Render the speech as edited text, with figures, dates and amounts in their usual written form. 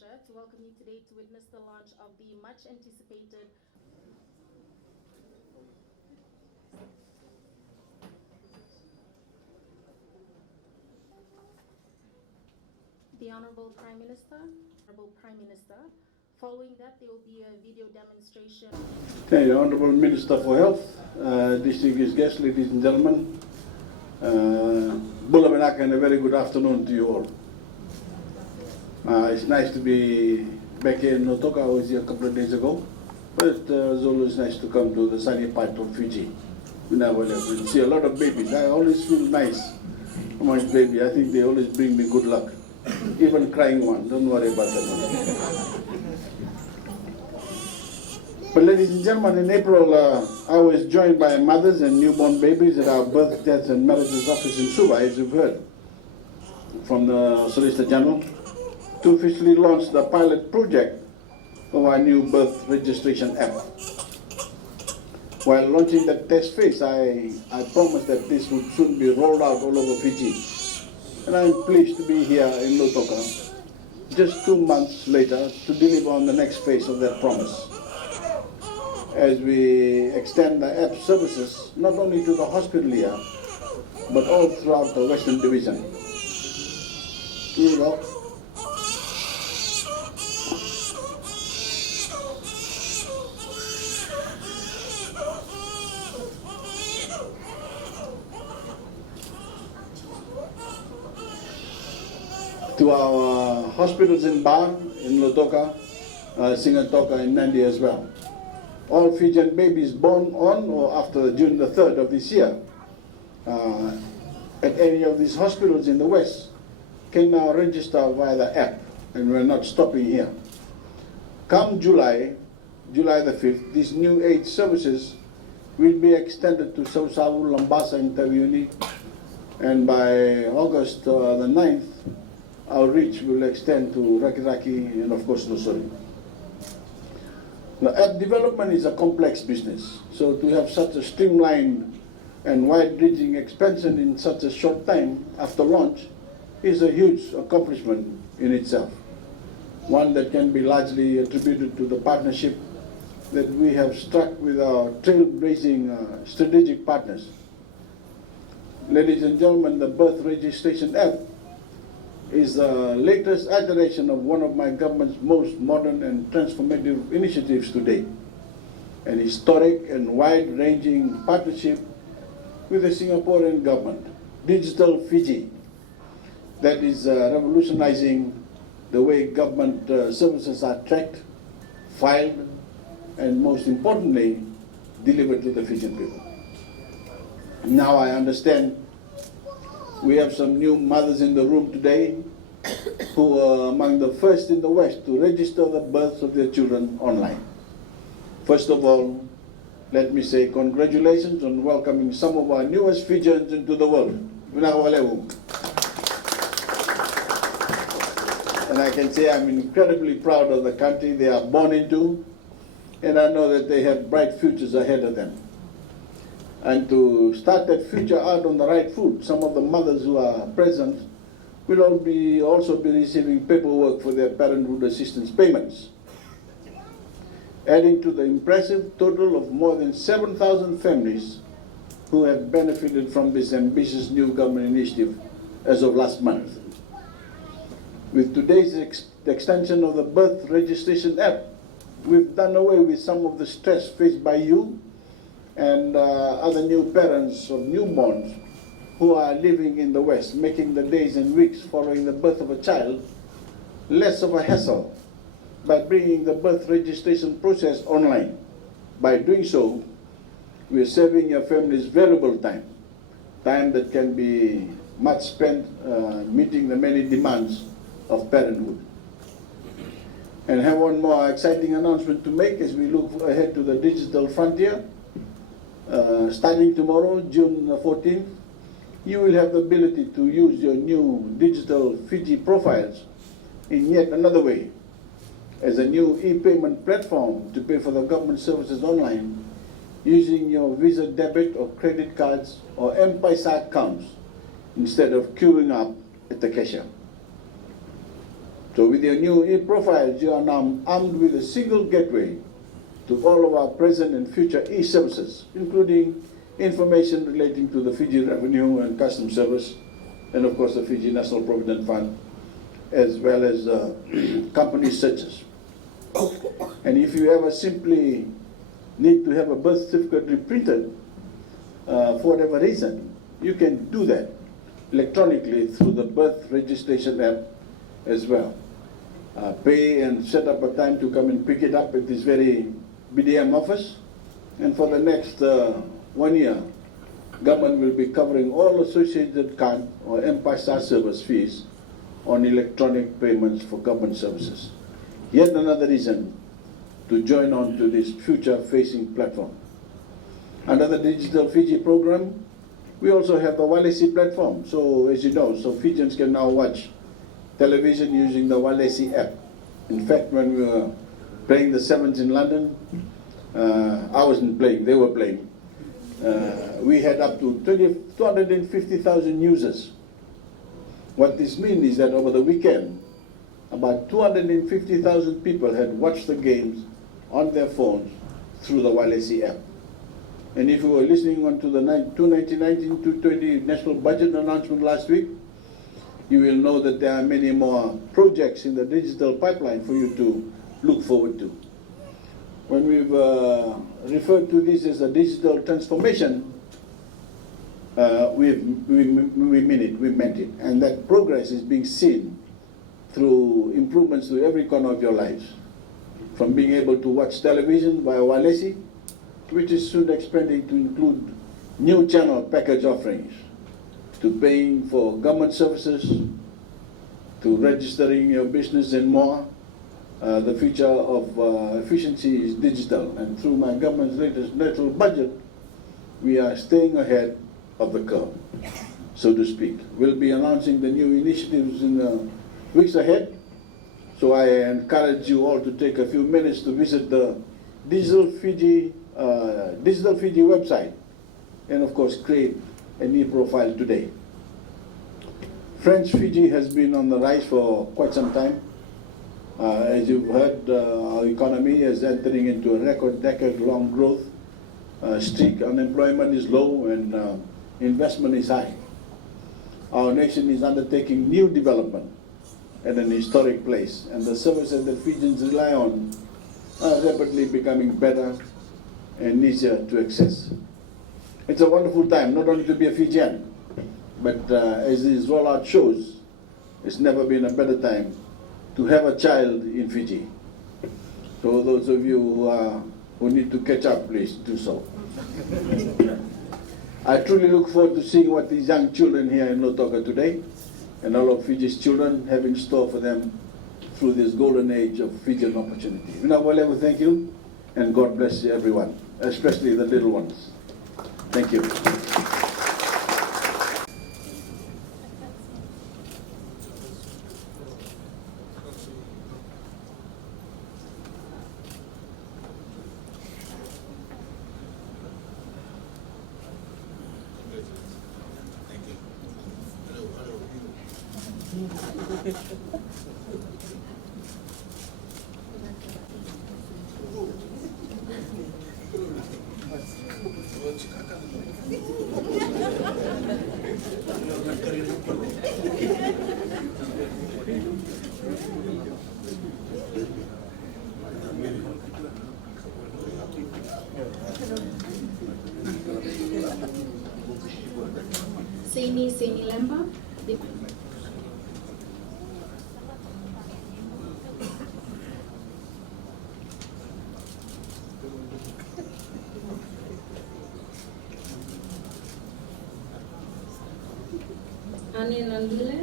pleasure to welcome you today to witness the launch of the much anticipated the Honorable Prime Minister. Following that, there will be a video demonstration. Okay, Honorable Minister for Health, distinguished guests, ladies and gentlemen, Bula Benaka, and a very good afternoon to you all. It's nice to be back here in Notoka. I was here a couple of days ago, but it's always nice to come to the sunny part of Fiji. You see a lot of babies. I always feel nice amongst babies. I think they always bring me good luck. Even crying one, don't worry about that one. But ladies and gentlemen, in April, I was joined by mothers and newborn babies at our Birth, Deaths and Marriages office in Suva, as you've heard from the Solicitor General, to officially launch the pilot project of our new birth registration app. While launching the test phase, I promised that this would soon be rolled out all over Fiji. And I'm pleased to be here in Notoka, just 2 months later, to deliver on the next phase of that promise, as we extend the app services not only to the hospital here, but all throughout the Western Division. Here you go. To our hospitals in Ba, in Lotoka, Singatoka, and Nandi as well. All Fijian babies born on or after June the 3rd of this year at any of these hospitals in the West can now register via the app, and we're not stopping here. Come July the 5th, these new age services will be extended to Sausawu, Lambasa, and Tawiuni, and by August the 9th, our reach will extend to Rakiraki and of course Nosori. Now, app development is a complex business, so to have such a streamlined and wide-reaching expansion in such a short time after launch is a huge accomplishment in itself, one that can be largely attributed to the partnership that we have struck with our trailblazing strategic partners. Ladies and gentlemen, the birth registration app is the latest iteration of one of my government's most modern and transformative initiatives to date, an historic and wide-ranging partnership with the Singaporean government, digitalFIJI, that is revolutionizing the way government services are tracked, filed, and most importantly, delivered to the Fijian people. Now I understand we have some new mothers in the room today who are among the first in the West to register the births of their children online. First of all, let me say congratulations on welcoming some of our newest Fijians into the world. And I can say I'm incredibly proud of the country they are born into, and I know that they have bright futures ahead of them. And to start that future out on the right foot, some of the mothers who are present will also be receiving paperwork for their parenthood assistance payments, adding to the impressive total of more than 7,000 families who have benefited from this ambitious new government initiative as of last month. With today's extension of the birth registration app, we've done away with some of the stress faced by you and other new parents of newborns who are living in the West, making the days and weeks following the birth of a child less of a hassle by bringing the birth registration process online. By doing so, we're saving your families valuable time that can be much spent meeting the many demands of parenthood. And I have one more exciting announcement to make as we look ahead to the digital frontier. Starting tomorrow, June 14th, you will have the ability to use your new digitalFIJI profiles in yet another way, as a new e-payment platform to pay for the government services online using your Visa debit or credit cards or M-Pesa accounts instead of queuing up at the cashier. So with your new e-profiles, you are now armed with a single gateway to all of our present and future e-services, including information relating to the Fiji Revenue and Customs Service, and of course the Fiji National Provident Fund, as well as company searches. And if you ever simply need to have a birth certificate reprinted for whatever reason, you can do that electronically through the birth registration app as well. Pay and set up a time to come and pick it up at this very BDM office, and for the next 1 year, government will be covering all associated card or M-Pesa service fees on electronic payments for government services. Yet another reason to join on to this future-facing platform. Under the digitalFIJI program, we also have the Voreqe platform. So as you know, so Fijians can now watch television using the Voreqe app. In fact, when we were playing the Sevens in London, I wasn't playing, they were playing. We had up to 250,000 users. What this means is that over the weekend, about 250,000 people had watched the games on their phones through the Voreqe app. And if you were listening on to the 2019-2020 national budget announcement last week, you will know that there are many more projects in the digital pipeline for you to look forward to. When we've referred to this as a digital transformation, we mean it, we meant it. And that progress is being seen through improvements to every corner of your lives. From being able to watch television via Voreqe, which is soon expanding to include new channel package offerings, to paying for government services, to registering your business and more. The future of efficiency is digital, and through my government's latest national budget, we are staying ahead of the curve, so to speak. We'll be announcing the new initiatives in the weeks ahead, so I encourage you all to take a few minutes to visit the digitalFIJI website, and of course create a new profile today. French Fiji has been on the rise for quite some time. As you've heard, our economy is entering into a record decade-long growth streak. Unemployment is low and investment is high. Our nation is undertaking new development at an historic place, and the services that Fijians rely on are rapidly becoming better and easier to access. It's a wonderful time, not only to be a Fijian, but as this rollout shows, it's never been a better time to have a child in Fiji. So those of you who need to catch up, please do so. I truly look forward to seeing what these young children here in Lautoka today, and all of Fiji's children, have in store for them through this golden age of Fijian opportunity. Vinawale, thank you, and God bless everyone, especially the little ones. Thank you. Seni Lemba. Ani Nandule.